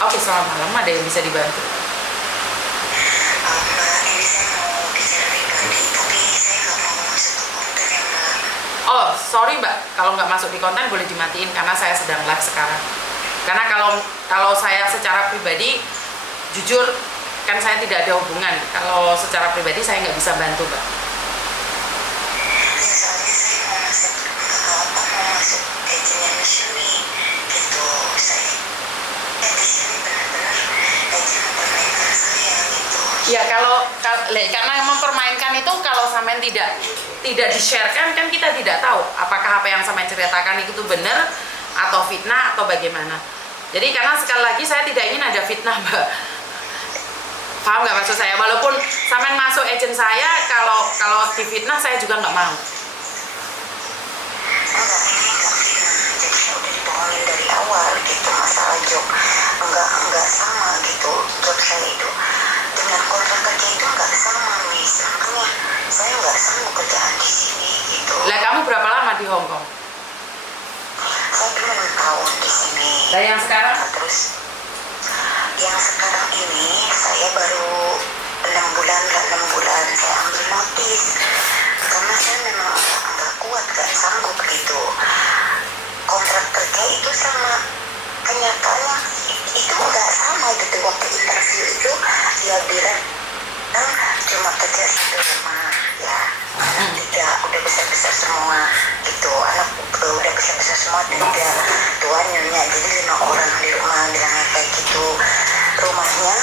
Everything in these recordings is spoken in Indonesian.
Oke, selamat malam. Ada yang bisa dibantu? Mbak, ini saya mau bicara pribadi, tapi saya nggak mau masuk ke konten ya Mbak. Oh, sorry Mbak. Kalau nggak masuk di konten boleh dimatiin karena saya sedang live sekarang. Karena kalau saya secara pribadi, jujur kan saya tidak ada hubungan. Kalau secara pribadi saya nggak bisa bantu Mbak. Ya soalnya saya mau masuk, mau masuk agennya Misumi gitu. Saya di sini benar-benar agen mempermainkan saya gitu. Ya karena yang mempermainkan itu kalau sampean tidak di-sharekan kan kita tidak tahu apakah apa yang sampean ceritakan itu benar atau fitnah atau bagaimana. Jadi karena sekali lagi saya tidak ingin ada fitnah Mbak. Paham nggak maksud saya? Walaupun sampean masuk agent saya, kalau difitnah saya juga nggak mau. Enggak, ini enggak fitnah. Jadi saya udah dibohongin dari awal gitu masalah job. Enggak sama gitu. Job saya itu dengan kontrak kerja itu enggak sama, Miss. Makanya saya enggak sanggup kerjaan di sini gitu. Lah kamu berapa lama di Hong Kong? Saya dulu 6 tahun di sini. Dan yang sekarang? Nah, terus yang sekarang ini saya baru 6 bulan saya ambil notis karena saya memang enggak kuat, enggak sanggup gitu. Kontrak kerja itu sama kenyataannya itu enggak sama gitu. Waktu interview itu dia bilang cuma kerja satu rumah ya, anak tiga udah besar-besar semua gitu, anak udah besar-besar semua, tiga tuan nyonya, jadi 5 orang di rumah, bilangnya kayak gitu. Rumahnya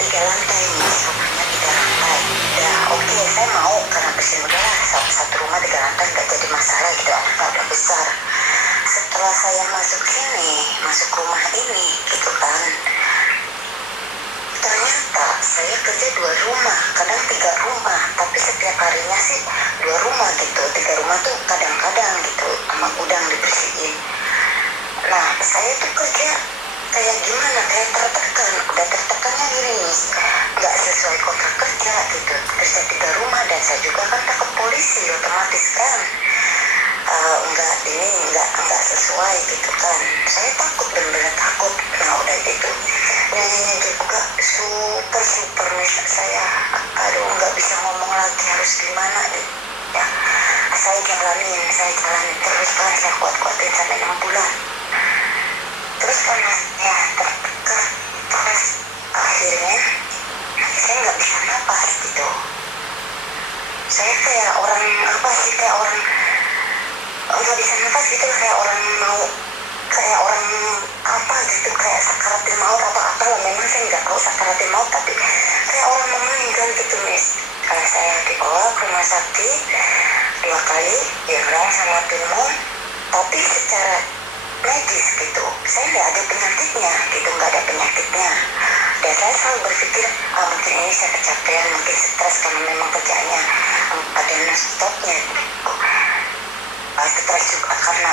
3 lantai nih, rumahnya 3 lantai ya. Oke, saya mau karena besar udahlah, satu rumah 3 lantai nggak jadi masalah gitu, anaknya udah besar. Setelah saya masuk sini, masuk rumah ini gitu kan, ternyata saya kerja 2 rumah, kadang 3 rumah, tapi setiap harinya sih 2 rumah gitu. 3 rumah tuh kadang-kadang gitu sama gudang dibersihin. Nah saya tuh kerja kayak gimana, kayak tertekan, udah tertekannya gini nih, nggak sesuai kontrak kerja gitu, kerja 3 rumah, dan saya juga kan takut polisi otomatis kan. Nggak sesuai gitu kan, saya takut, bener-bener takut. Nah udah gitu nyanyinya juga super nih, saya aduh nggak bisa ngomong lagi harus gimana gitu ya. Saya jalanin terus kan, saya kuat-kuatin sampai 6 bulan. Terus karena ya tertekan, terus akhirnya saya nggak bisa napas gitu. Saya kayak orang apa sih, kayak orang nggak bisa nafas gitu, kayak orang mau, kayak orang apa gitu, kayak sakaratul maut atau apa lah. Memang saya nggak tahu sakaratul maut, tapi kayak orang mau meninggal gitu, Miss. Saya dibawa ke rumah sakit 2 kali, diurang sama tumor, tapi secara medis gitu saya nggak ada penyakitnya gitu, nggak ada penyakitnya. Dan saya selalu berpikir mungkin ini saya kecapean, mungkin stres karena memang kerjaannya ada non-stopnya gitu. Stres juga karena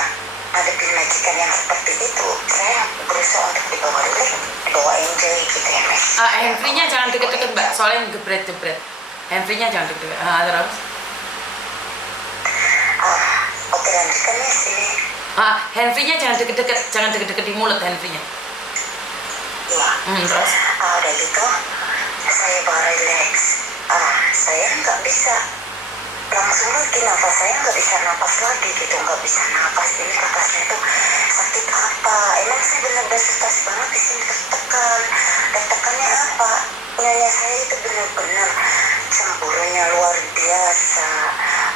ada majikan yang seperti itu. Saya berusaha untuk dibawa enjoy gitu ya, Mas. Handphonenya jangan deket-deket Mbak, soalnya gebret-gebret. Handphonenya jangan deket-deket. Terus? Oke, lanjutkan Mas ini. Handphonenya jangan deket-deket di mulut handphonenya. Iya. Terus? Udah gitu, saya baru relax. Saya nggak bisa langsung lagi nafas, saya nggak bisa nafas lagi gitu, nggak bisa nafas. Ini kata saya tuh sakit apa, emang saya benar-benar stres banget di sini, tertekannya apa, nyonya saya itu benar-benar cemburunya luar biasa,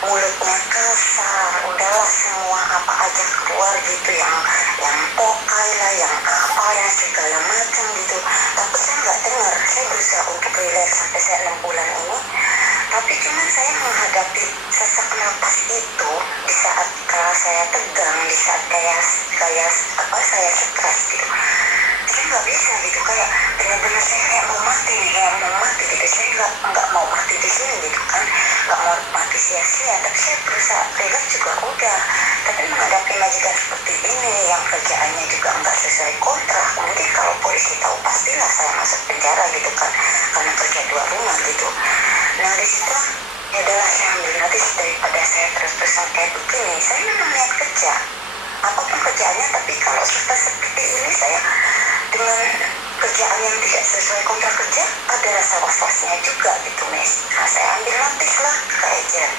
mulutnya kasar, udahlah semua apa aja keluar gitu, yang pokai lah, yang apa, yang segala macam gitu. Tapi saya nggak dengar, saya berusaha untuk relax sampai saya 6 bulan ini. Tapi cuman saya menghadapi sesak napas itu di saat saya tegang, di saat kayak saya stres gitu. Saya nggak bisa gitu, kayak benar-benar saya kayak mau mati gitu. Saya nggak mau mati di sini gitu kan, nggak mau mati sia-sia. Tapi saya berusaha relax juga udah. Tapi menghadapi majikan seperti ini yang kerjaannya juga nggak sesuai kontrak, mungkin kalau polisi tahu pastilah saya masuk penjara gitu kan, karena kerja 2 rumah gitu. Nah di situ ya adalah saya ambil notis, daripada saya terus-terusan kayak begini. Saya memang niat kerja apapun kerjaannya, tapi kalau seperti ini saya dengan kerjaan yang tidak sesuai kontrak kerja, ada rasa was-wasnya juga gitu, Miss. Nah, saya ambil notis lah ke agent.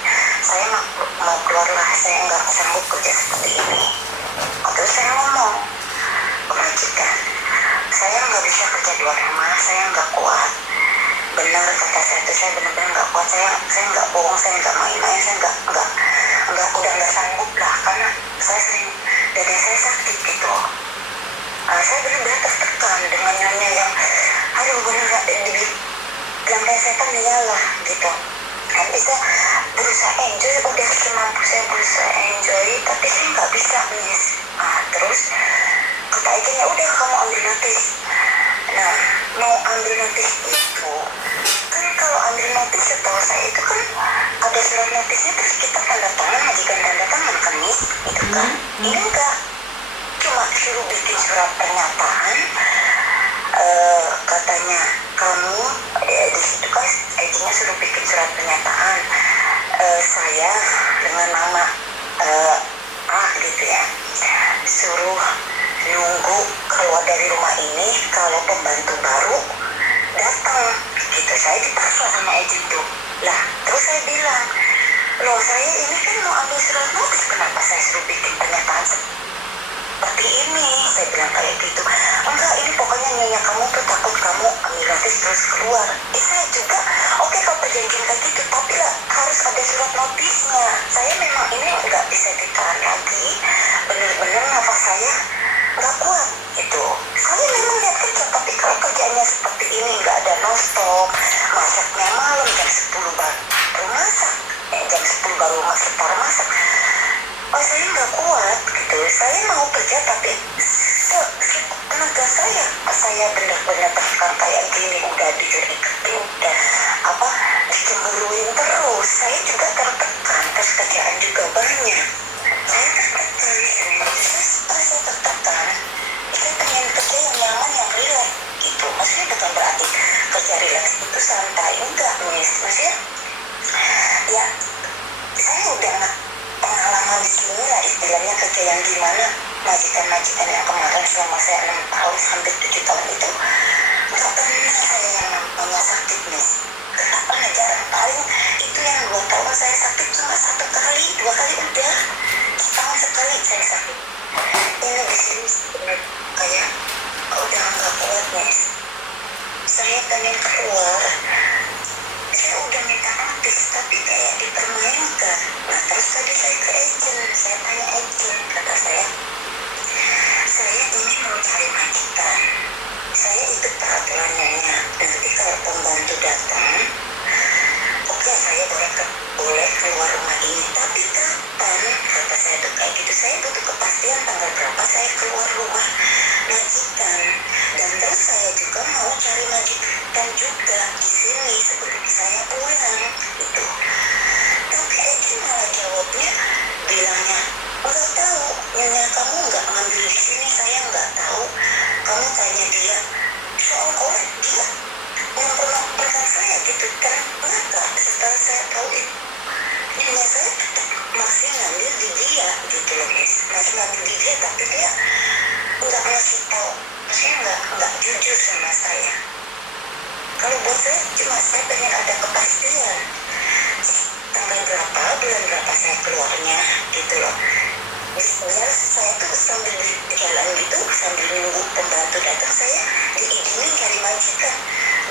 Saya mau keluar lah, saya nggak sanggup kerja seperti ini. Terus saya ngomong ke majikan, saya nggak bisa kerja di luar rumah, saya nggak kuat. Benar kata saya itu, saya benar-benar nggak kuat. Saya nggak bohong, saya nggak main-main, saya udah nggak sanggup lah, karena saya sering dada saya sakit gitu. Saya benar-benar tertekan dengan nyonya yang aduh bener dibilang kayak setan iyalah gitu. Kan bisa berusaha enjoy, udah semampu saya berusaha enjoy, tapi saya nggak bisa, Miss. Terus kata agentnya udah kamu ambil notis. Nah, mau ambil notis itu kan, kalau ambil notis setahu saya itu kan ada surat notisnya, terus kita tanda tangan, majikan tanda tangan kan, Miss, itu kan. Ini enggak, cuma suruh bikin surat pernyataan. Katanya kamu di situ kan agentnya suruh bikin surat pernyataan, saya dengan nama A gitu ya, suruh nunggu keluar dari rumah ini kalau pembantu baru datang gitu. Saya dipaksa sama agent tuh lah. Terus saya bilang, loh saya ini kan mau ambil surat notis, kenapa saya suruh bikin pernyataan seperti ini? Saya bilang kayak gitu. Enggak, ini pokoknya nyonya kamu tuh takut kamu ambil notis terus keluar. Saya juga oke kalau perjanjian kayak gitu, tapi lah harus ada surat notisnya. Saya memang ini nggak bisa ditahan lagi, bener-bener nafas saya nggak kuat gitu. Saya memang lihat kerja, tapi kalau kerjanya seperti ini nggak ada non stop, masaknya malam jam 10 baru masak, jam 10 baru setara masak. Saya nggak kuat gitu. Saya mau kerja tapi tenaga saya benar-benar tertekan kayak gini, udah diketin, udah dicemburuin terus. Saya juga tertekan, terus kerjaan juga banyak. Saya tertekan, saya tertekan. Saya pengen kerja yang nyaman, yang rileks gitu. Maksudnya bukan berarti kerja rileks itu santai, enggak, Miss. Maksudnya ya saya udah pengalaman di sini lah, istilahnya kerja yang gimana. Majikan-majikan yang kemarin selama saya 6 tahun hampir 7 tahun itu nggak pernah saya yang namanya sakit, Miss. Nggak pernah, jarang. Paling itu yang 2 tahun saya sakit cuma 1 kali 2 kali, udah setahun sekali saya sakit. Ini di sini kayak udah nggak kuat, Miss. Saya pengen keluar, saya udah minta notis tapi kayak dipermainkan. Nah terus tadi saya ke agent, saya tanya agent, kata saya ini mau cari majikan, saya ikut peraturannya. Nanti kalau pembantu datang, oke, saya boleh keluar rumah ini, tapi kapan? Kata saya tuh kayak gitu, saya butuh kepastian tanggal berapa saya keluar rumah majikan. Dan terus saya juga mau cari majikan juga di sini sebelum saya pulang gitu. Tapi agent malah jawabnya, bilangnya nggak tahu, nyonya kamu nggak ngambil di sini, saya nggak tahu. Kamu tanya dia, soal dia memperlakukan saya gitu kan? Enggak, setelah saya tahu itu nyonya saya tetap masih ngambil di dia gitu loh, Miss. Masih ngambil di dia, tapi dia nggak ngasih tahu. Maksudnya nggak jujur sama saya. Kalau buat saya cuma saya pengen ada kepastian tanggal berapa, bulan berapa saya keluarnya gitu loh. Biar saya tuh sambil di jalan gitu, sambil nunggu pembantu datang, saya diizinin cari majikan.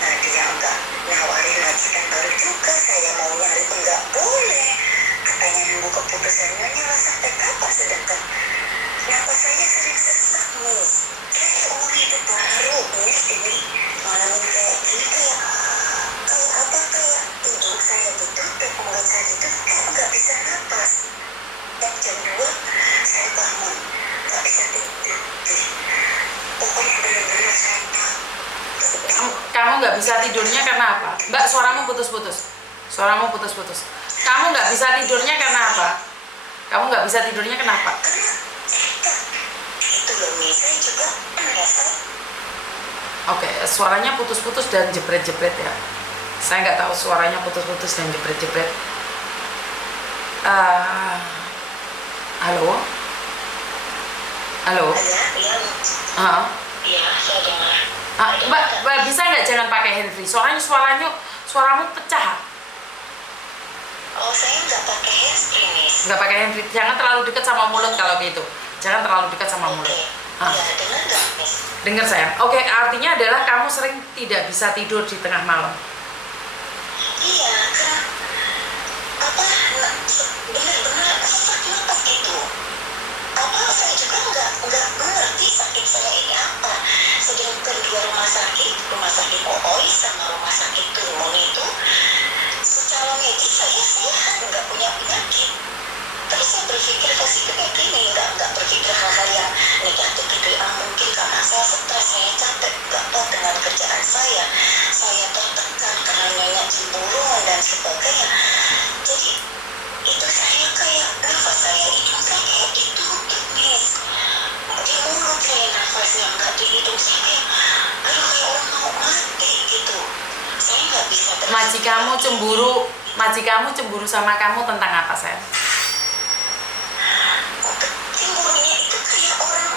Nah dia nggak nawarin majikan baru juga, saya mau nyari nggak boleh. Katanya nunggu keputusan nyonya lah sampai kapan, sedangkan kenapa saya sering sesak, Miss. Saya seumur hidup baru, Miss, ini ngalamin kayak gini, kayak hidung saya gitu, mulut saya gitu, kayak nggak bisa napas. Jam 2 saya bangun, nggak bisa tidur. Pokoknya benar-benar saya Kamu nggak bisa tidurnya karena apa? Mbak, suaramu putus-putus. Suaramu putus-putus. Kamu nggak bisa tidurnya karena apa? Kamu nggak bisa tidurnya kenapa? karena itu loh, Miss, saya juga merasa. Oke, suaranya putus-putus dan jepret-jepret ya. Saya nggak tahu suaranya putus-putus dan jepret-jepret. Halo? Halo? Iya, Ah, iya, saya dengar. Mbak, bisa nggak jangan pakai handfree? Soalnya suaramu pecah. Oh, saya nggak pakai handsfree, Miss. Nggak pakai handfree. Jangan terlalu dekat sama mulut kalau gitu. Jangan terlalu dekat sama mulut. Ya, dengar nggak, Miss? Dengar sayang. Oke, artinya adalah kamu sering tidak bisa tidur di tengah malam. Iya, karena benar-benar sesak napas gitu. Saya juga nggak mengerti sakit saya ini apa. Sedang kedua rumah sakit OOI sama rumah sakit Tumon itu, secara medis saya sehat, nggak punya penyakit. Terus saya berpikir positif kayak gini, nggak berpikir hal-hal yang negatif gitu. Mungkin karena saya stres, saya capek, nggak tahu dengan kerjaan saya tertekan karena nyonya cemburu dan sebagainya. Jadi itu saya kayak nafas saya, hidung saya kayak ditutup, Miss. Di mulut saya nafasnya, nggak di hidung saya kayak, aduh kayak orang mau mati gitu. Saya nggak bisa Majikanmu cemburu sama kamu tentang apa, sayang? Cemburunya itu kayak orang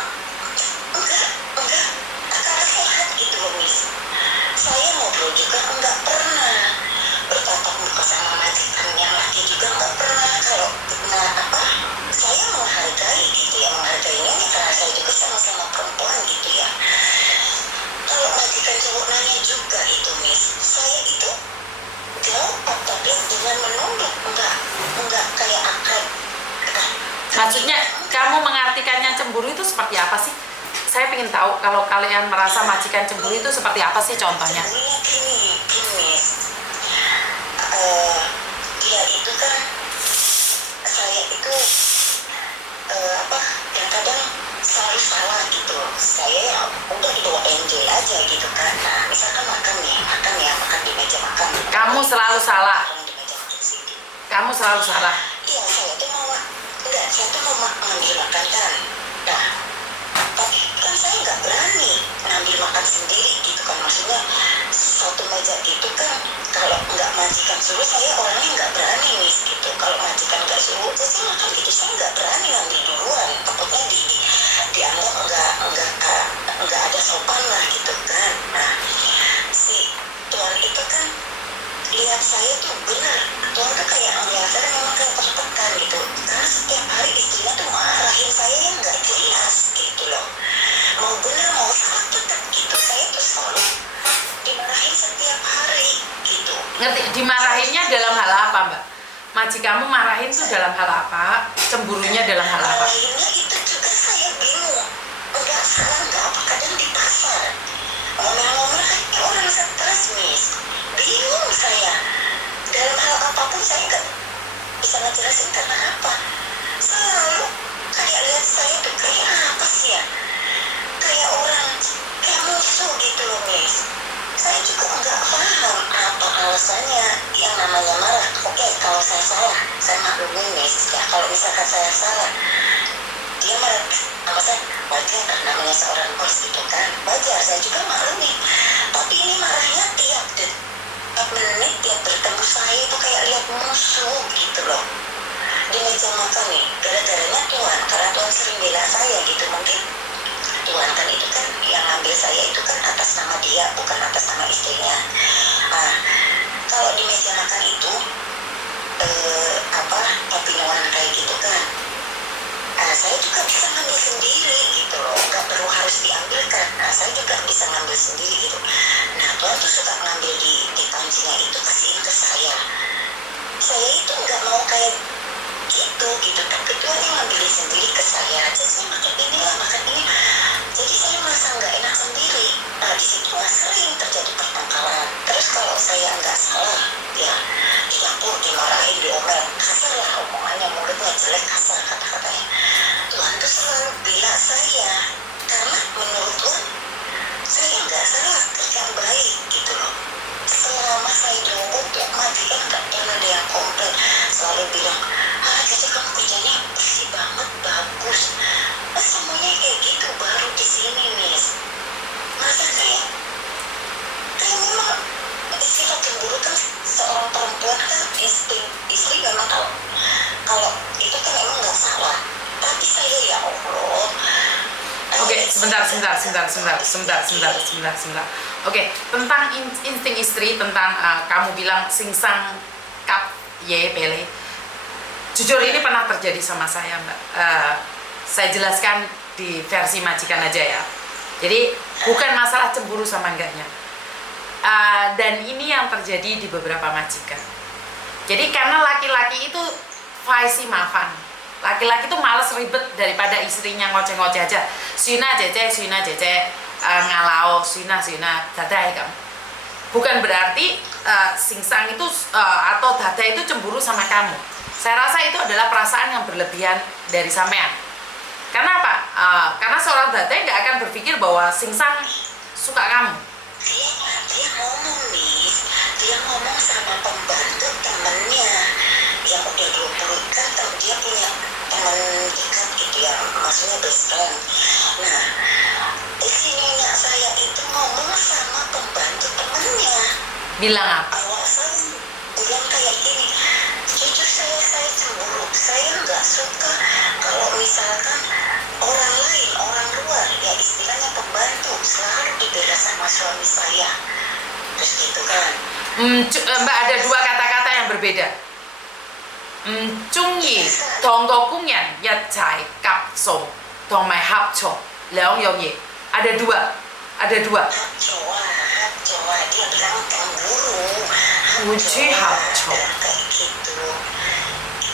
enggak akal sehat gitu loh, Miss. Saya ngobrol juga enggak pernah, bertatap muka sama majikannya lagi juga enggak pernah. Kalau saya menghargai gitu ya, menghargainya karena saya juga sama-sama perempuan gitu ya. Kalau majikan cowok nanya juga itu, Miss, saya itu jawab tapi dengan menunduk, enggak kayak akrab. Maksudnya kamu mengartikannya cemburu itu seperti apa sih? Saya ingin tahu kalau kalian merasa majikan cemburu itu seperti apa sih contohnya? Cemburunya gini, Miss. Dia itu kan, saya itu yang kadang selalu salah gitu. Saya ya udah dibawa enjoy aja gitu kan. Nah, misalkan makan di meja makan. Kamu selalu salah. Di meja makan sini. Kamu selalu salah. Iya, saya tuh mau ngambil makan kan. Nah, tapi kan saya nggak berani ngambil makan sendiri gitu kan. Maksudnya satu meja itu kan kalau nggak majikan suruh, saya orangnya nggak berani, Miss gitu. Kalau majikan nggak suruh, saya makan gitu, saya nggak berani ngambil duluan. Takutnya dianggap nggak ada sopan lah gitu kan. Nah, si tuan itu kan lihat saya tuh bener, tuan tuh kayak ngeliat saya memang kayak tertekan gitu. Karena setiap hari istrinya tuh marahin saya yang nggak jelas gitu loh. Mau bener mau salah tetap gitu. Saya tuh selalu dimarahin setiap hari gitu. Ngerti? Dimarahinnya dalam hal apa, Mbak? Majikanmu marahin tuh dalam hal apa? Cemburunya dalam hal apa? Marahinnya itu juga saya bingung. Enggak salah nggak apa, kadang di pasar ngomel-ngomel kayak orang stres, Miss. Bingung saya. Dalam hal apapun saya nggak bisa ngejelasin karena apa. Selalu kayak lihat saya tuh kayak apa sih ya? Kayak orang, kayak musuh gitu loh, Miss. Saya juga nggak paham apa alasannya yang namanya marah. Oke, kalau saya salah, saya maklumin, Miss. Ya, kalau misalkan saya salah, dia marah sama saya, wajar karena namanya seorang bos gitu kan. Wajar, saya juga maklumin. Tapi ini marahnya tiap menit, tiap bertemu saya itu kayak lihat musuh gitu loh. Di meja makan nih, gara-garanya Tuan, karena Tuan sering bela saya gitu. Mungkin Tuan kan itu kan yang ngambil saya itu kan atas nama dia, bukan atas nama istrinya. Nah, kalau di meja makan itu opinionan kayak gitu kan, saya juga bisa ngambil sendiri gitu loh, nggak perlu harus diambilkan. Nah, saya juga bisa ngambil sendiri gitu. Nah, Tuan tuh suka ngambil di pancinya itu, kasihin ke saya. Saya itu nggak mau kayak gitu, tapi Tuan yang ngambilin sendiri ke saya. Jadi saya makan ini lah, makan ini. Jadi saya merasa nggak enak sendiri. Nah, di situ sering terjadi pertengkaran. Terus kalau saya nggak salah, ya di dapur dimarahin, diomel, kasar lah omongannya, mulutnya jelek, kasar kata-katanya. Tuhan tuh selalu bela saya, karena menurut Tuhan saya nggak salah, kerjaan sebentar. Oke, tentang insting istri, tentang kamu bilang singsang kap ye pele. Jujur ini pernah terjadi sama saya, Mbak. Saya jelaskan di versi majikan aja ya. Jadi bukan masalah cemburu sama enggaknya. Dan ini yang terjadi di beberapa majikan. Jadi karena laki-laki itu faisi mafan. Laki-laki itu males ribet daripada istrinya ngoceh-ngoceh aja. Sina cece, ngalao, sina, dadai kamu. Bukan berarti singsang itu atau dadai itu cemburu sama kamu. Saya rasa itu adalah perasaan yang berlebihan dari sampean. Karena apa? Karena seorang dadai nggak akan berpikir bahwa singsang suka kamu. Dia ngomong nih, dia ngomong sama pembantu temennya yang udah 20 kan, dia punya teman dekat gitu ya, maksudnya best friend. Nah, si nyonya saya itu ngomong sama pembantu temennya. Bilang apa? Saya bilang kayak gini, jujur saya cemburu, saya nggak suka kalau misalkan orang lain, orang luar, ya istilahnya pembantu selalu dibela sama suami saya. Terus gitu kan. Mbak, ada dua kata-kata yang berbeda. Cungyi, donggokungyan, ya cai, kapsong, dong mai hapco, leong yongye. Ada dua. Hapcoa, dia bilang cemburu. Uji hapco. Kayak gitu.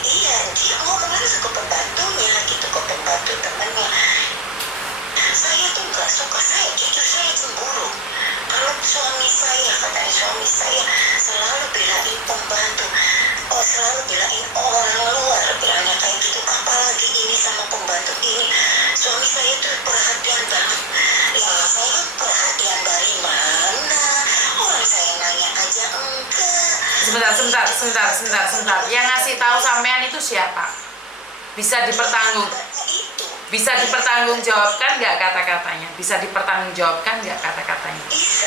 Iya, dia ngomong langsung ke pembantunya gitu, ke pembantu temannya. Saya tuh nggak suka, jujur saya cemburu. Kalau katanya suami saya selalu belain pembantu, selalu belain orang luar, bilangnya kayak gitu. Apalagi ini sama pembantu ini, suami saya tuh perhatian banget. Ya saya kan perhatian dari mana? Orang saya nanya aja enggak. Sebentar. Yang ngasih tahu sampean itu siapa? Bisa dipertanggungjawabkan nggak kata-katanya? Bisa dipertanggungjawabkan nggak kata-katanya? Bisa.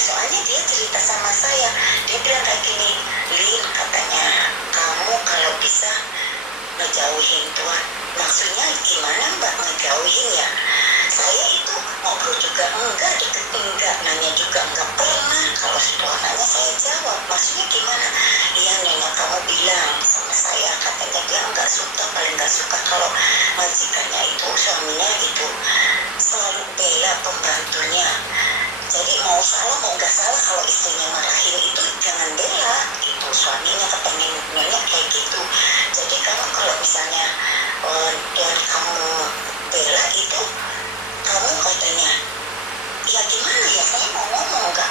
Soalnya dia cerita sama saya. Dia bilang kayak gini, Lin, katanya kamu kalau bisa ngejauhin Tuhan. Maksudnya gimana Mbak ngejauhin ya? Saya itu ngobrol juga enggak, deket enggak, nanya juga enggak pernah. Kalau setelah nanya saya jawab, maksudnya gimana? Iya nyonya kamu bilang sama saya, katanya dia paling nggak suka kalau majikannya itu, suaminya itu selalu bela pembantunya. Jadi mau salah mau nggak salah, kalau istrinya marahin itu jangan bela gitu. Suaminya kepengen nyonya kayak gitu. Jadi kalau misalnya dan kamu bela itu, kamu katanya ya gimana ya, saya mau ngomong nggak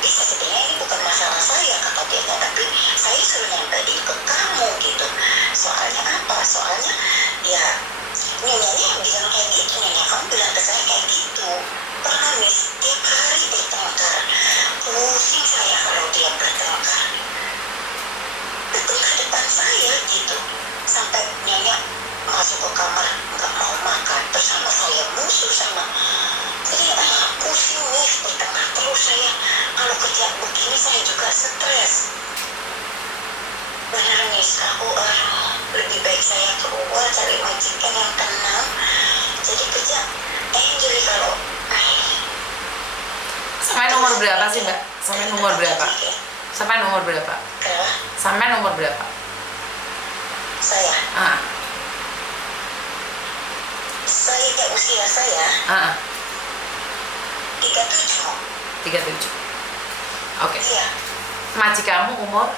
bisa. Sebenarnya ini bukan masalah saya kata dia, tapi saya suruh nyampein ke kamu gitu. Soalnya apa? Soalnya ya nyonyanya yang bilang kayak gitu, nyonya kamu bilang ke saya kayak gitu. Pernah nih tiap hari bertengkar, pusing saya kalau dia bertengkar depan saya gitu, sampai nyonya masuk ke kamar nggak mau makan bersama saya, musuh sama. Jadi pusing nih bertengkar terus saya. Kalau kerja begini saya juga stres. Benar nih, aku lebih baik saya keluar cari majikan yang tenang. Jadi kerja jadi kalau sampai nomor berapa sih Mbak? Sampai nomor berapa? Saya. Saya usia saya 37. Oke. Iya. Majikanmu umur?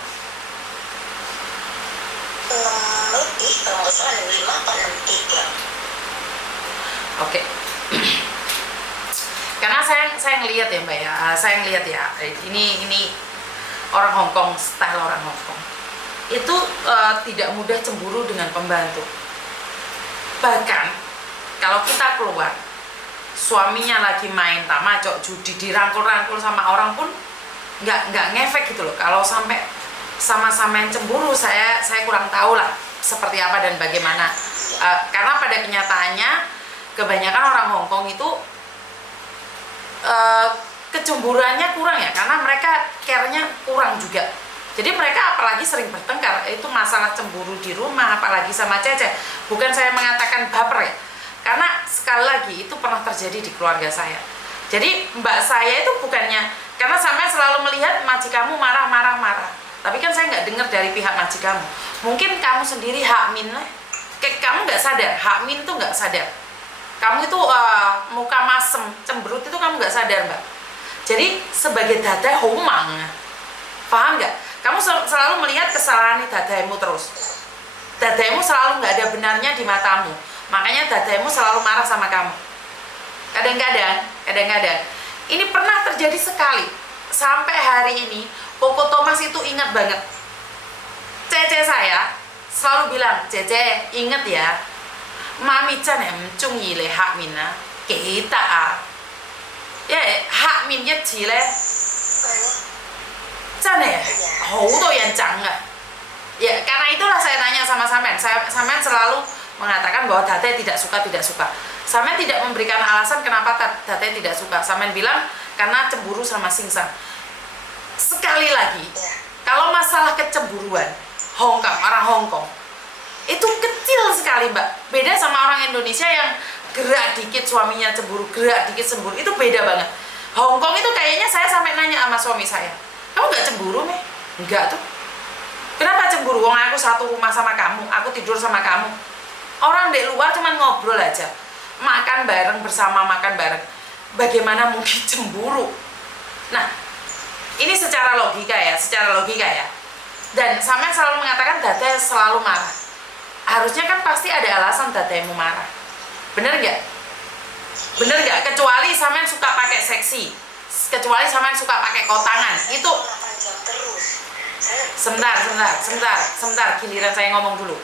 6 lebih, kalau nggak salah 65 atau 63. Oke. Karena saya ngelihat ya Mbak ya, ini orang Hongkong, style orang Hongkong itu tidak mudah cemburu dengan pembantu. Bahkan kalau kita keluar, suaminya lagi main tamacok, judi, dirangkul-rangkul sama orang pun nggak ngefek gitu loh. Kalau sampai sama-sama yang cemburu, saya kurang tahu lah seperti apa dan bagaimana. Karena pada kenyataannya kebanyakan orang Hongkong itu kecemburuannya kurang ya, karena mereka care-nya kurang juga. Jadi mereka apalagi sering bertengkar, itu masalah cemburu di rumah, apalagi sama Cece. Bukan saya mengatakan baper ya, Karena sekali lagi itu pernah terjadi di keluarga saya. Jadi mbak saya itu bukannya, karena sampai selalu melihat majikanmu marah. Tapi kan saya nggak dengar dari pihak majikanmu. Mungkin kamu sendiri hakmin lah. Kamu nggak sadar, hakmin tuh nggak sadar. Kamu itu muka masem, cemberut itu kamu nggak sadar mbak. Jadi sebagai dadai homang, paham nggak? Kamu selalu melihat kesalahan dadaimu terus. Dadaimu selalu nggak ada benarnya di matamu. Makanya dadaimu selalu marah sama kamu. Kadang-kadang, ini pernah terjadi sekali. Sampai hari ini, Koko Thomas itu ingat banget. Cece saya selalu bilang, Cece inget ya, Mami Chan chung yi le hak min na, kita ya hak min nhất chỉ le, Chan ya, hou do yang jang ya. Karena itulah saya tanya sama Samen. Samen selalu mengatakan bahwa Date tidak suka. Samen tidak memberikan alasan kenapa Date tidak suka. Samen bilang karena cemburu sama Singsang. Sekali lagi, kalau masalah kecemburuan, orang Hongkong itu kecil sekali mbak. Beda sama orang Indonesia yang gerak dikit suaminya cemburu, gerak dikit cemburu, itu beda banget. Hongkong itu kayaknya saya sampai nanya sama suami saya, kamu nggak cemburu nih? Enggak tuh. Kenapa cemburu? Wong aku satu rumah sama kamu, aku tidur sama kamu. Orang di luar cuma ngobrol aja, makan bareng bersama, makan bareng. Bagaimana mungkin cemburu? Nah, ini secara logika ya. Dan Samen selalu mengatakan Date selalu marah. Harusnya kan pasti ada alasan Datemu marah. Bener nggak? Kecuali Samen suka pakai seksi, kecuali Samen suka pakai kotangan. Itu sebentar, giliran saya ngomong dulu.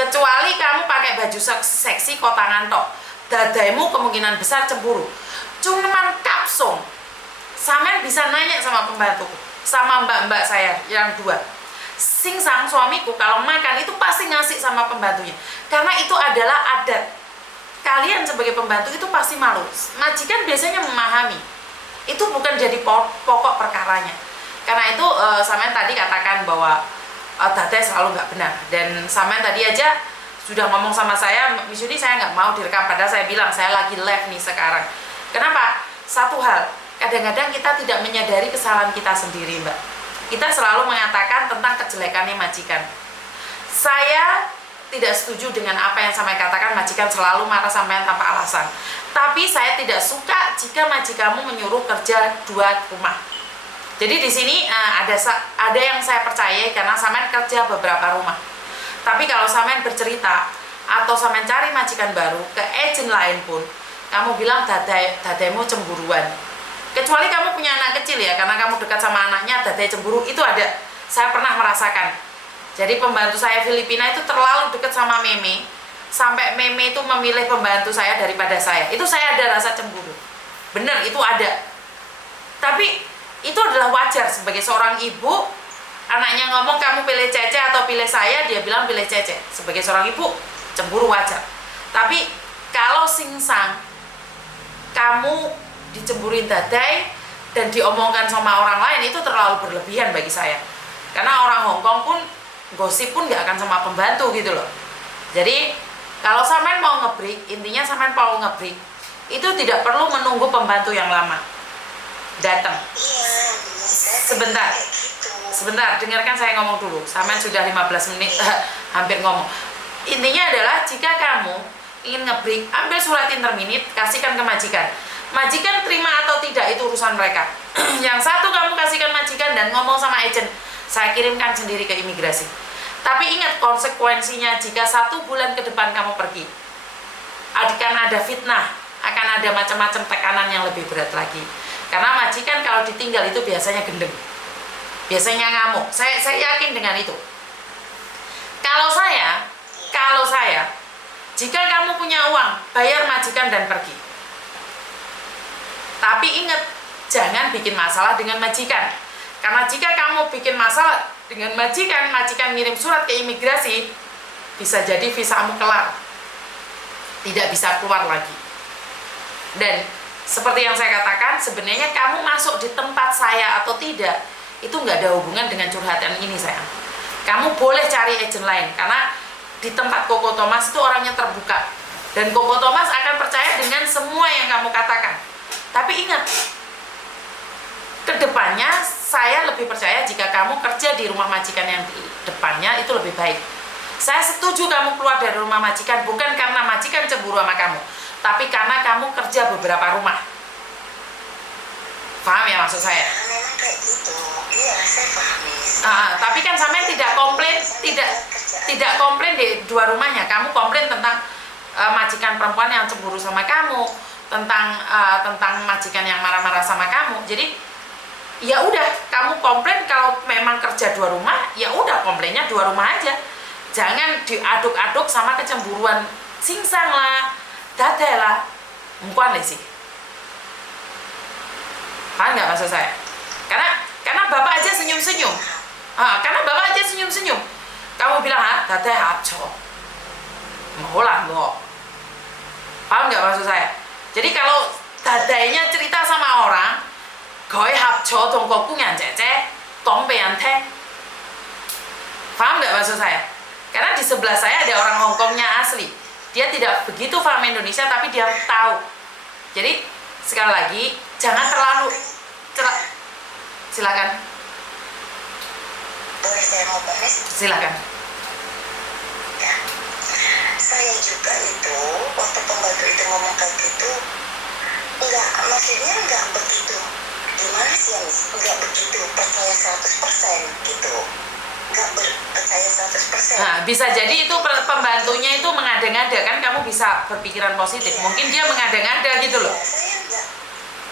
Kecuali kamu pakai baju seksi kotangan tok, Dadaimu kemungkinan besar cemburu. Cuman kapsong, Samen bisa nanya sama pembantuku, sama mbak-mbak saya yang dua. Singsang suamiku kalau makan itu pasti ngasih sama pembantunya, karena itu adalah adat. Kalian sebagai pembantu itu pasti malu. Majikan biasanya memahami. Itu bukan jadi pokok perkaranya. Karena itu Samen tadi katakan bahwa Date selalu nggak benar. Dan Samen tadi aja sudah ngomong sama saya, Miss Yuni saya nggak mau direkam, padahal saya bilang saya lagi live nih sekarang. Kenapa? Satu hal, kadang-kadang kita tidak menyadari kesalahan kita sendiri mbak. Kita selalu mengatakan tentang kejelekannya majikan. Saya tidak setuju dengan apa yang saya katakan, majikan selalu marah sampean tanpa alasan. Tapi saya tidak suka jika majikanmu menyuruh kerja 2 rumah. Jadi di sini ada yang saya percaya karena sampean kerja beberapa rumah. Tapi kalau sampean bercerita atau sampean cari majikan baru ke agent lain pun, kamu bilang dadaimu cemburuan. Kecuali kamu punya anak kecil ya, karena kamu dekat sama anaknya, dadai cemburu, itu ada. Saya pernah merasakan. Jadi pembantu saya Filipina itu terlalu dekat sama Meme, sampai Meme itu memilih pembantu saya daripada saya. Itu saya ada rasa cemburu. Bener, itu ada. Tapi itu adalah wajar sebagai seorang ibu, anaknya ngomong kamu pilih Cece atau pilih saya, dia bilang pilih Cece. Sebagai seorang ibu, cemburu wajar. Tapi kalau Singsang, kamu dicemburuin Dadai dan diomongkan sama orang lain, itu terlalu berlebihan bagi saya. Karena orang Hongkong pun gosip pun nggak akan sama pembantu gitu loh. Jadi kalau sampean mau ngebreak, intinya sampean mau ngebreak itu tidak perlu menunggu pembantu yang lama datang. Sebentar, dengarkan saya ngomong dulu. Sampean sudah 15 menit hampir ngomong. Intinya adalah jika kamu ingin ngebreak, ambil surat interminit, kasihkan ke majikan. Majikan terima atau tidak itu urusan mereka. Yang satu kamu kasihkan majikan dan ngomong sama agent, saya kirimkan sendiri ke imigrasi. Tapi ingat konsekuensinya jika 1 bulan ke depan kamu pergi, akan ada fitnah, akan ada macam-macam tekanan yang lebih berat lagi. Karena majikan kalau ditinggal itu biasanya gendeng, biasanya ngamuk. Saya yakin dengan itu. Kalau saya, jika kamu punya uang, bayar majikan dan pergi. Tapi ingat, jangan bikin masalah dengan majikan. Karena jika kamu bikin masalah dengan majikan ngirim surat ke imigrasi, bisa jadi visamu kelar, tidak bisa keluar lagi. Dan seperti yang saya katakan, sebenarnya kamu masuk di tempat saya atau tidak, itu nggak ada hubungan dengan curhatan ini sayang. Kamu boleh cari agent lain, karena di tempat Koko Thomas itu orangnya terbuka. Dan Koko Thomas akan percaya dengan semua yang kamu katakan. Tapi ingat, kedepannya saya lebih percaya jika kamu kerja di rumah majikan yang di depannya itu lebih baik. Saya setuju kamu keluar dari rumah majikan bukan karena majikan cemburu sama kamu, tapi karena kamu kerja beberapa rumah. Paham ya maksud saya? Memang kayak gitu. Iya, saya paham. Tapi kan sampean tidak komplain, tidak komplain di dua rumahnya. Kamu komplain tentang majikan perempuan yang cemburu sama kamu, tentang majikan yang marah-marah sama kamu. Jadi ya udah, kamu komplain kalau memang kerja dua rumah, ya udah komplainnya dua rumah aja. Jangan diaduk-aduk sama kecemburuan singsang lah, dadeh lah, mungkin sih. Paham nggak maksud saya? Karena bapak aja senyum-senyum. Karena bapak aja senyum-senyum. Kamu bilang dadeh habco, mau lah kok. Paham nggak maksud saya? Jadi kalau dadainya cerita sama orang, goy habco dong kokungan cece, tombean teh. Paham nggak maksud saya? Karena di sebelah saya ada orang Hongkongnya asli. Dia tidak begitu paham Indonesia, tapi dia tahu. Jadi sekali lagi, jangan terlalu silakan. Boleh saya ngomong, Miss? Silakan. Ya. Saya juga itu, waktu pembantu itu ngomong kayak gitu, maksudnya enggak begitu. Gimana sih, Miss? Enggak begitu, percaya 100% gitu. Enggak percaya 100%. Nah, bisa jadi itu pembantunya itu mengada-ngada, kan kamu bisa berpikiran positif. Iya. Mungkin dia mengada-ngada gitu loh.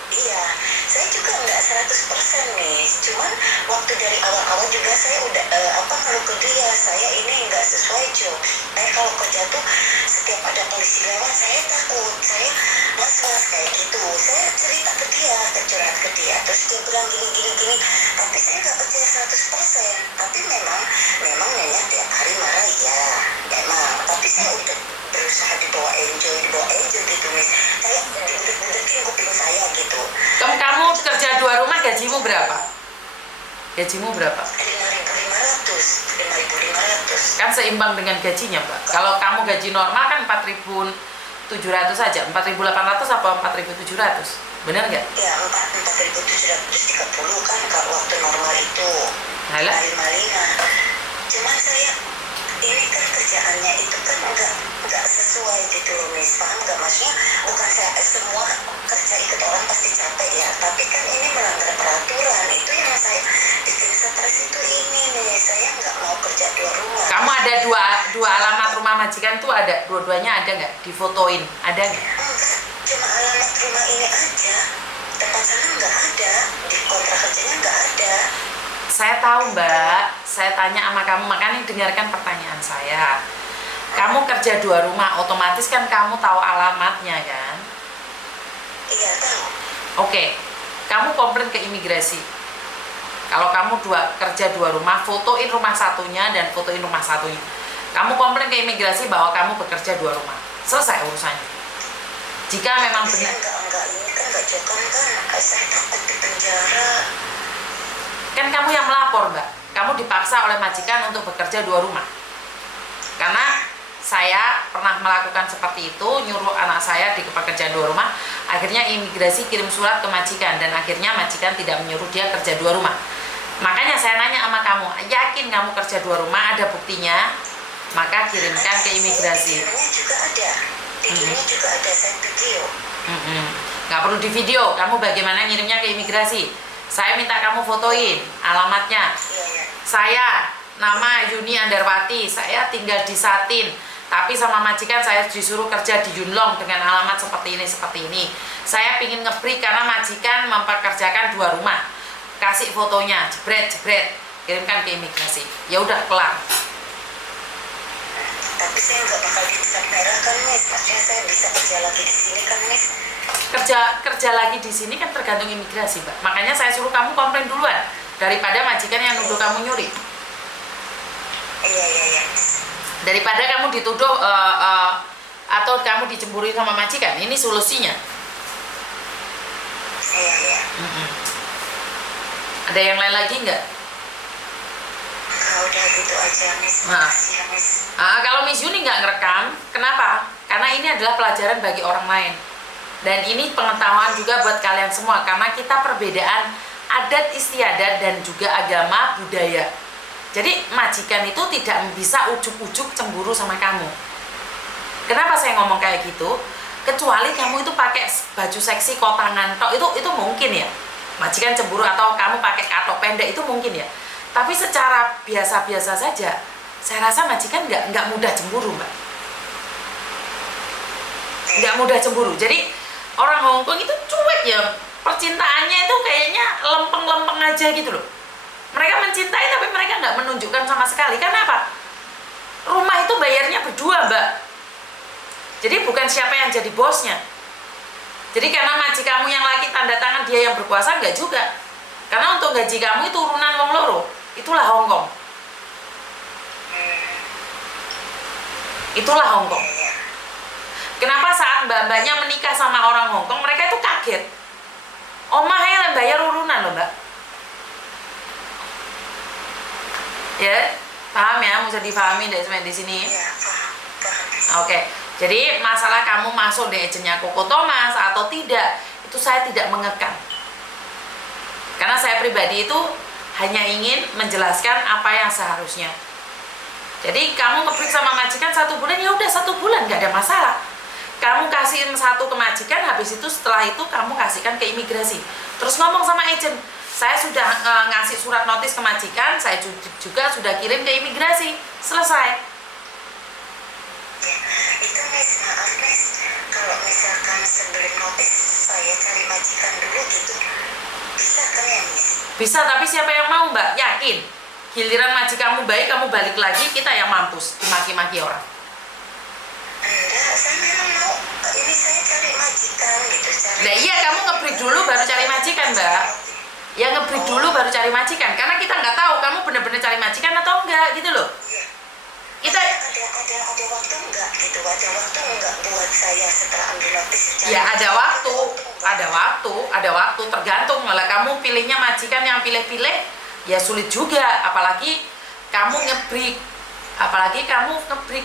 Iya, saya juga enggak 100% nih. Cuman waktu dari awal-awal juga saya udah ngeluh ke dia, saya ini enggak sesuai job. Kalau kerja tuh setiap ada polisi lewat saya takut, saya was-was kayak gitu. Saya cerita ke dia, curhat ke dia, terus dia bilang gini. Tapi saya enggak percaya 100%. Tapi memang Nyonya tiap hari marah ya, memang. Tapi saya udah berusaha dibawa enjoy gitu, Miss. Saya deketin kuping saya gitu. Kamu kerja dua rumah, gajimu berapa? Gajimu berapa? 5.500. Kan seimbang dengan gajinya, Mbak. Kalau kamu gaji normal kan 4.700 saja, 4.800 apa 4.700? Benar nggak? Ya, 4.730 kan kalau waktu normal itu. Halah. Malina. Cuman saya ini kan kerjaannya itu kan enggak sesuai gitu loh, Miss. Paham nggak? Maksudnya bukan saya semua kerja ikut orang pasti capek ya, tapi kan ini melanggar peraturan. Itu yang saya bikin stres itu ini nih. Saya nggak mau kerja dua rumah. Kamu ada dua alamat rumah majikan tuh ada, dua-duanya ada nggak? Difotoin, ada nggak? Enggak, cuma alamat rumah ini aja. Tempat sana nggak ada, di kontrak kerjanya nggak ada. Saya tahu, Mbak. Saya tanya sama kamu, makanya dengarkan pertanyaan saya. Kamu kerja dua rumah, otomatis kan kamu tahu alamatnya kan? Iya, tahu. Oke, kamu komplain ke imigrasi. Kalau kamu kerja dua rumah, fotoin rumah satunya dan fotoin rumah satunya. Kamu komplain ke imigrasi bahwa kamu bekerja dua rumah. Selesai urusannya. Jika memang benar. Enggak, ini kan enggak jokan kan. Saya takut di penjara. Kan kamu yang melapor, Mbak. Kamu dipaksa oleh majikan untuk bekerja dua rumah. Karena saya pernah melakukan seperti itu, nyuruh anak saya di pekerjaan dua rumah. Akhirnya imigrasi kirim surat ke majikan dan akhirnya majikan tidak menyuruh dia kerja dua rumah. Makanya saya nanya sama kamu, yakin kamu kerja dua rumah, ada buktinya? Maka kirimkan ke imigrasi. Videonya juga ada. Videonya juga ada, saya video. Nggak perlu di video, kamu bagaimana ngirimnya ke imigrasi? Saya minta kamu fotoin alamatnya. Iya. Saya nama Yuni Andarwati, saya tinggal di Satin, tapi sama majikan saya disuruh kerja di Yunlong dengan alamat seperti ini. Saya pingin ngebreak karena majikan mempekerjakan dua rumah. Kasih fotonya, jebret, kirimkan ke imigrasi. Ya udah, kelar. Tapi saya nggak bakal dicat merah kan, Miss. Maksudnya saya bisa kerja lagi di sini kan, Miss. Kerja lagi di sini kan tergantung imigrasi, Mbak. Makanya saya suruh kamu komplain duluan daripada majikan yang nuduh kamu nyuri. Iya. Daripada kamu dituduh atau kamu dicemburi sama majikan. Ini solusinya. Iya. Ada yang lain lagi nggak? Udah gitu aja, Miss. Nah. Makasih ya, Miss. Kalau Miss Yuni nggak ngerekam, kenapa? Karena ini adalah pelajaran bagi orang lain. Dan ini pengetahuan juga buat kalian semua, karena kita perbedaan adat istiadat dan juga agama budaya. Jadi majikan itu tidak bisa ujuk-ujuk cemburu sama kamu. Kenapa saya ngomong kayak gitu? Kecuali kamu itu pakai baju seksi kotangan tok, itu mungkin ya. Majikan cemburu, atau kamu pakai katok pendek itu mungkin ya. Tapi secara biasa-biasa saja, saya rasa majikan nggak mudah cemburu, Mbak. Nggak mudah cemburu. Jadi orang Hongkong itu cuek ya, percintaannya itu kayaknya lempeng-lempeng aja gitu loh. Mereka mencintai tapi mereka nggak menunjukkan sama sekali. Kenapa? Rumah itu bayarnya berdua, Mbak. Jadi bukan siapa yang jadi bosnya. Jadi karena maji kamu yang laki tanda tangan dia yang berkuasa, nggak juga. Karena untuk gaji kamu itu urunan wong loro. Itulah Hongkong. Itulah Hongkong. Kenapa saat mbak-mbaknya menikah sama orang Hongkong, mereka itu kaget. Omahnya bayar urunan loh, Mbak. Ya, paham ya? Bisa dipahami di sini. Oke. Jadi masalah kamu masuk di agennya Koko Thomas atau tidak, itu saya tidak mengekang. Karena saya pribadi itu hanya ingin menjelaskan apa yang seharusnya. Jadi kamu ngebreak sama majikan 1 bulan, ya udah 1 bulan, nggak ada masalah. Kamu kasih 1 ke majikan, habis itu setelah itu kamu kasihkan ke imigrasi. Terus ngomong sama agent, saya sudah ngasih surat notis ke majikan, saya juga sudah kirim ke imigrasi. Selesai. Ya, itu Miss, maaf Miss, kalau misalkan sebelum notis saya cari majikan dulu gitu, bisa kan ya Miss? Bisa, tapi siapa yang mau, Mbak? Yakin? Giliran majikanmu baik, kamu balik lagi, kita yang mampus dimaki-maki orang. Enggak, saya memang mau, ini saya cari majikan gitu. Nah iya, kamu nge-break dulu baru cari majikan, Mbak. Ya nge-break dulu baru cari majikan, karena kita nggak tahu kamu benar-benar cari majikan atau enggak gitu loh. Iya. Kita ada waktu enggak gitu, ada waktu enggak buat saya setelah ambil notis? ya ada waktu, tergantung. Malah kamu pilihnya majikan yang pilih-pilih, ya sulit juga. Apalagi kamu nge-break,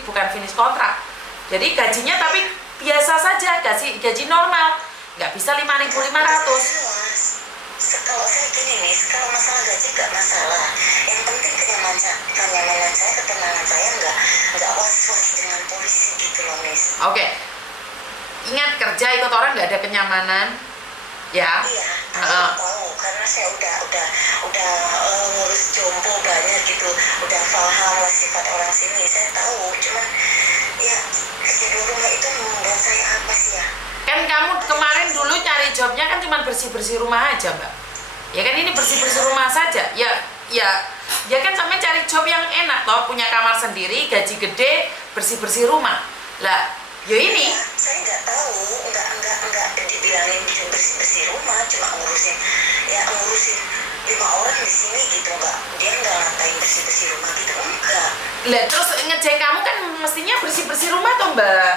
bukan finish kontrak. Jadi gajinya tapi biasa saja, gaji normal, nggak bisa 5.500. Kalau saya gini nih, kalau masalah gaji nggak masalah. Yang penting kenyamanan saya, ketenangan saya nggak was-was dengan polisi gitu loh, Miss. Oke. Ingat, kerja ikut orang nggak ada kenyamanan, ya. Iya, aku tahu karena saya udah ngurus jompo banyak gitu, udah paham lah sifat orang sini. Saya tahu, cuman ya kerja di rumah itu membuat saya apa sih ya? Kan kamu kemarin dulu cari jobnya kan cuma bersih-bersih rumah aja, Mbak. Ya kan ini bersih-bersih rumah saja. Ya kan sampai cari job yang enak toh, punya kamar sendiri, gaji gede, bersih-bersih rumah. Lah, ya ini. Saya nggak tahu, nggak dibilangin bersih-bersih rumah, cuma ngurusin 5 orang di sini gitu, dia nggak ngatain bersih-bersih rumah gitu, enggak. Lah terus ngecek kamu kan mestinya bersih-bersih rumah toh, Mbak.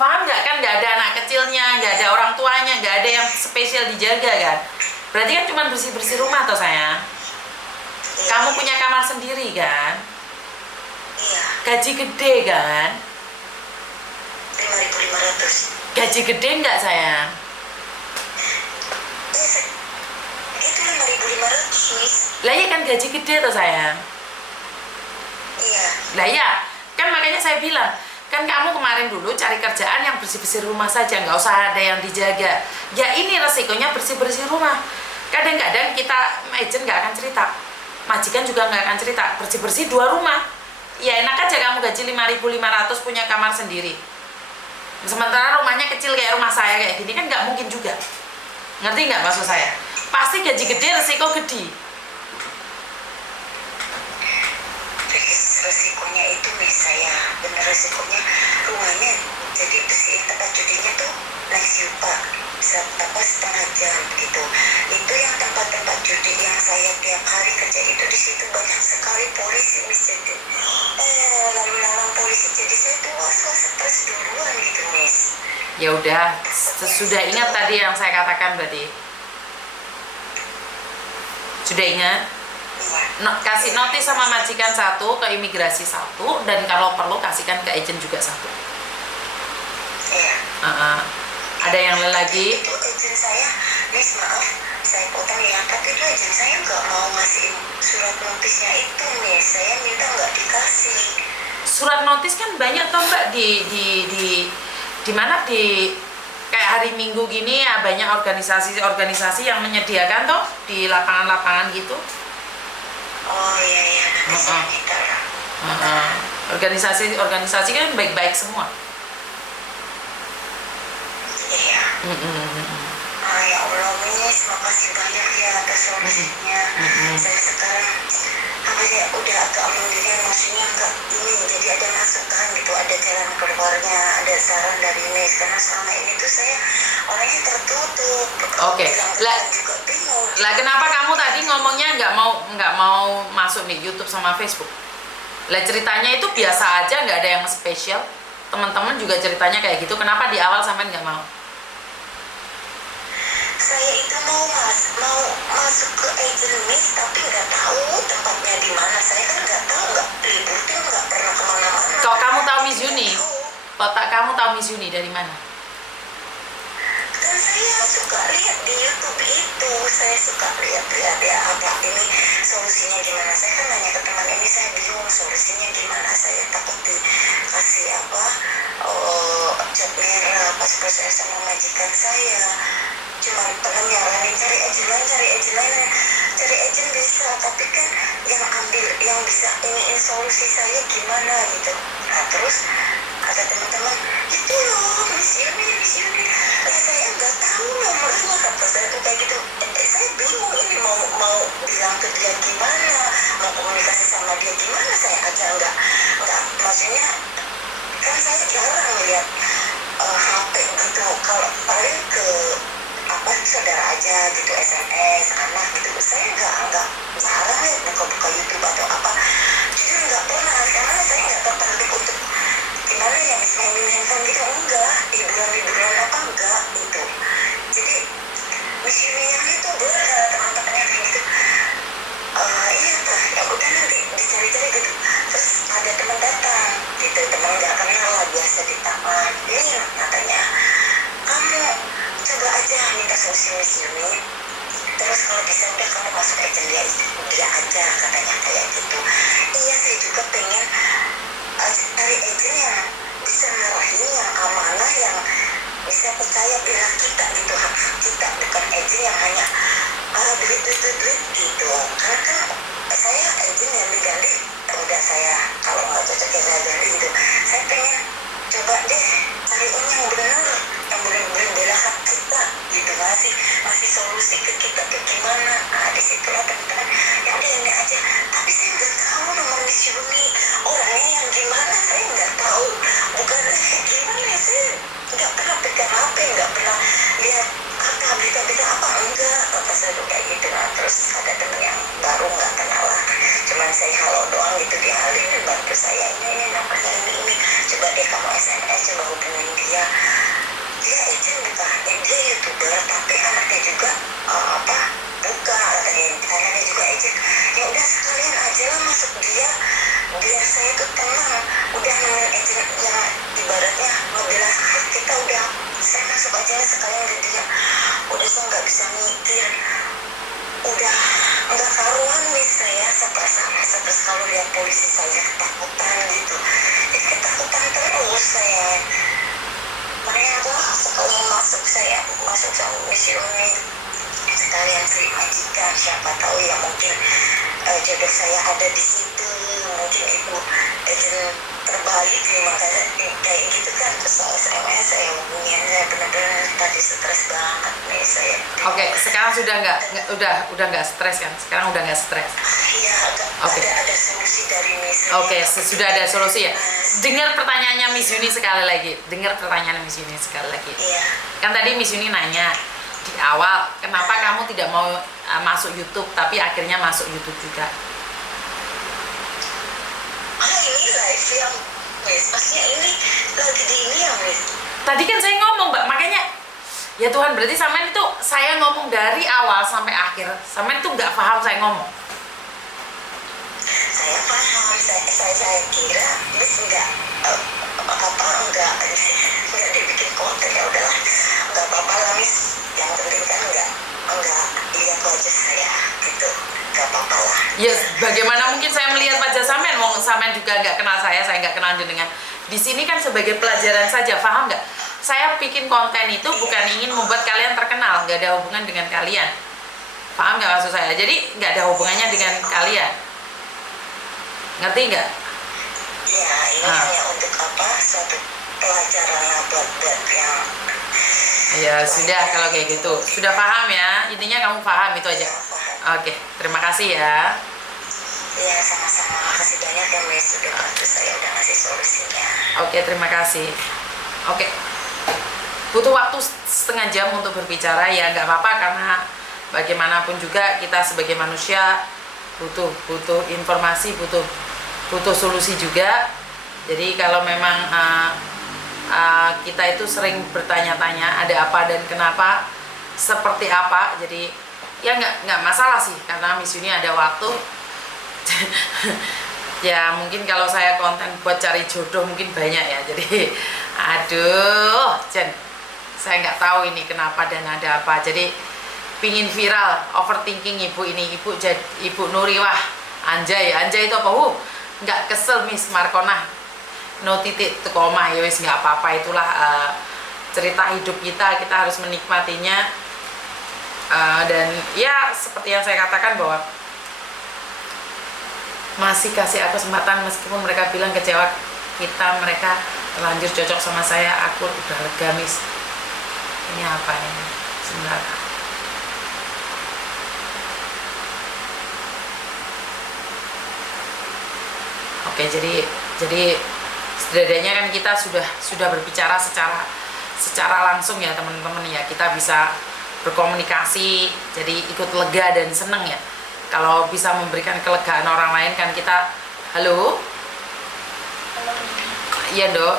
Paham nggak? Kan nggak ada anak kecilnya, nggak ada orang tuanya, nggak ada yang spesial dijaga kan? Berarti kan cuma bersih-bersih rumah toh, sayang. Kamu punya kamar sendiri kan? Iya. Gaji gede kan? 5.500. Gaji gede nggak, sayang? Itu 5.500, Miss. Lah ya kan gaji gede toh, sayang. Iya. Lah ya, kan makanya saya bilang, kan kamu kemarin dulu cari kerjaan yang bersih-bersih rumah saja, nggak usah ada yang dijaga. Ya ini resikonya bersih-bersih rumah. Kadang-kadang kita agent nggak akan cerita, majikan juga nggak akan cerita, bersih-bersih 2 rumah. Ya enak aja kamu gaji 5.500 punya kamar sendiri. Sementara rumahnya kecil kayak rumah saya kayak gini kan nggak mungkin juga. Ngerti nggak maksud saya? Pasti gaji gede, resiko gede. Resikonya itu Miss, saya bener resikonya rumahnya jadi bersihin tempat judinya tuh naik yupa setengah jam gitu. Itu yang tempat-tempat judi yang saya tiap hari kerja itu, di situ banyak sekali polisi, Miss. Jadi lama-lama polisi, jadi saya tuh was-was stres duluan gitu, Miss. Ya udah, sudah ingat tadi yang saya katakan berarti. Sudah ingat? Kasih notis sama majikan 1, ke imigrasi 1, dan kalau perlu kasihkan ke agent juga 1. Iya. Ada yang lagi? Itu agent saya, Miss maaf saya potong ya, tapi itu agent saya nggak mau ngasih surat notisnya itu Miss, saya minta nggak dikasih. Surat notis kan banyak toh Mbak di mana di kayak hari Minggu gini ya, banyak organisasi yang menyediakan toh di lapangan-lapangan gitu. Oh iya nanti saya minta lah. Organisasi kan baik-baik semua. Iya. Ya Allah Miss, makasih banyak ya atas solusinya. Saya sekarang udah agak mendingan, maksudnya enggak ini, jadi ada masukan gitu, ada jalan keluarnya, ada saran dari Miss, karena selama ini tuh saya orangnya tertutup. Oke. Juga bingung. Lah kenapa kamu tadi ngomongnya nggak mau masuk nih YouTube sama Facebook? Lah ceritanya itu biasa aja, nggak ada yang spesial. Teman-teman juga ceritanya kayak gitu. Kenapa di awal sampai nggak mau? Saya itu mau masuk ke agent Miss, tapi nggak tahu tempatnya di mana. Saya kan nggak tahu, nggak libur tuh nggak pernah kemana-mana. Kok kamu tahu Miss Yuni? Kotak kamu tahu Miss Yuni dari mana? Kan saya suka lihat di YouTube itu, saya suka lihat ya apa ini solusinya gimana. Saya kan nanya ke teman ini, saya bingung solusinya gimana. Saya takut dikasih cap merah pas saya sama majikan saya. Cuma teman nyaranin cari agent bisa, tapi kan yang bisa iniin solusi saya gimana gitu. Nah terus ada teman-teman itu loh Miss Yuni. Saya nggak tahu nomornya, kata saya tuh kayak gitu. Saya bingung ini mau bilang ke dia gimana, mau komunikasi sama dia gimana. Saya aja nggak maksudnya kan saya jarang lihat HP gitu, kalau paling ke saudara aja gitu, SMS anak gitu. Saya nggak jarang ya buka YouTube atau apa, jujur nggak pernah, karena saya nggak tertarik untuk gimana ya mainin handphone gitu, enggak, hiburan apa enggak gitu. Jadi Miss Yuni yang itu berat, teman-temannya kayak gitu. Iya tuh, ya udah nanti dicari-cari gitu. Terus ada teman datang gitu, teman nggak kenal lah, biasa di taman. Ini katanya kamu coba aja minta solusi Miss Yuni, terus kalau bisa udah kamu masuk agent dia aja, katanya kayak gitu. Iya, saya juga pengen cari agent yang bisa ngarahin, yang amanah, yang bisa percaya bela kita gitu, hak kita, bukan agent yang hanya duit gitu. Karena kan saya agent yang diganti udah, saya kalau nggak cocok ya saya ganti gitu. Saya pengen coba deh cariin yang benar-benar bela hak kita gitu, ngasih solusi ke kita tuh gimana. Nah disitulah teman-teman ya udah ini aja, tapi saya nggak tahu nomor Miss Yuni orangnya yang gimana, saya nggak tahu, bukan gimana, saya nggak pernah pegang HP, nggak pernah lihat apa berita-berita apa, enggak, kata saya tuh kayak gitu. Nah terus ada teman yang baru nggak kenal lah, cuman saya halo doang gitu, dia ini bantu saya, ini namanya ini, coba deh kamu SMS, coba hubungin dia agent bukan, dia YouTuber tapi anaknya juga buka, anaknya juga agent. Ya udah sekalian aja lah masuk dia, biar saya tuh tenang, udah nemuin agent yang ibaratnya ngebela hak kita, udah saya masuk aja lah sekalian ke dia. Udah saya nggak bisa mikir, udah nggak karuan nih, saya stres kalau lihat polisi, saya ketakutan gitu, jadi ketakutan terus saya. Makanya sekalian masuk sama Miss Yuni, sekalian cari majikan, siapa tahu ya mungkin jodoh saya ada di situ, mungkin ibu agent terbaik, makanya kayak gitu kan. Terus saya hubungin, saya benar-benar tadi stres banget nih saya. Oke, sekarang udah nggak stres kan? Sekarang udah nggak stres. Iya, ada solusi dari Miss Yuni. Oke, sudah ada solusi ya. Dengar pertanyaannya Miss Yuni sekali lagi. Iya. Kan tadi Miss Yuni nanya di awal, kenapa kamu tidak mau masuk YouTube, tapi akhirnya masuk YouTube juga? Ini live yang Miss, maksudnya ini lagi di ini ya Miss. Tadi kan saya ngomong Mbak, makanya ya Tuhan, berarti sampean itu saya ngomong dari awal sampai akhir, sampean itu nggak paham saya ngomong. Saya paham, saya saya kira bis nggak nggak dibikin konten, ya udahlah nggak apa-apa lah Miss, yang penting kan nggak lihat wajah saya gitu, nggak apa-apa lah. Yes, bagaimana mungkin saya melihat wajah sampean, wong sampean juga nggak kenal saya nggak kenal jenengan. Di sini kan sebagai pelajaran saja, paham nggak? Saya bikin konten itu bukan ingin membuat kalian terkenal, nggak ada hubungan dengan kalian. Paham nggak maksud saya? Jadi nggak ada hubungannya dengan kalian. Ngerti nggak? Ya, ini hanya untuk suatu pelajaran lah buat yang. Ya sudah, kalau kayak gitu sudah paham ya, intinya kamu paham itu aja. Oke, terima kasih ya. Ya, sama-sama, makasih banyak ya Miss, sudah bantu saya, udah ngasih solusinya. Oke, terima kasih. Oke, butuh waktu setengah jam untuk berbicara, ya nggak apa-apa, karena bagaimanapun juga kita sebagai manusia butuh informasi, butuh solusi juga. Jadi kalau memang kita itu sering bertanya-tanya ada apa dan kenapa, seperti apa, jadi ya nggak masalah sih, karena Miss Yuni ada waktu. Ya mungkin kalau saya konten buat cari jodoh mungkin banyak ya, jadi aduh Jen, saya nggak tahu ini kenapa dan ada apa. Jadi pingin viral, overthinking ibu ini, ibu Nuri, wah anjay itu apa, nggak kesel Miss Markona, no titik tuh koma, ya wis nggak apa-apa, itulah cerita hidup kita harus menikmatinya. Dan ya seperti yang saya katakan bahwa masih kasih aku kesempatan, meskipun mereka bilang kecewa mereka terlanjur cocok sama saya, aku udah lega Miss. Ini apa ini sebenarnya? Oke, jadi setidaknya kan kita sudah berbicara secara langsung ya teman-teman ya, kita bisa berkomunikasi, jadi ikut lega dan seneng ya. Kalau bisa memberikan kelegaan orang lain kan kita, halo? Iya Dok.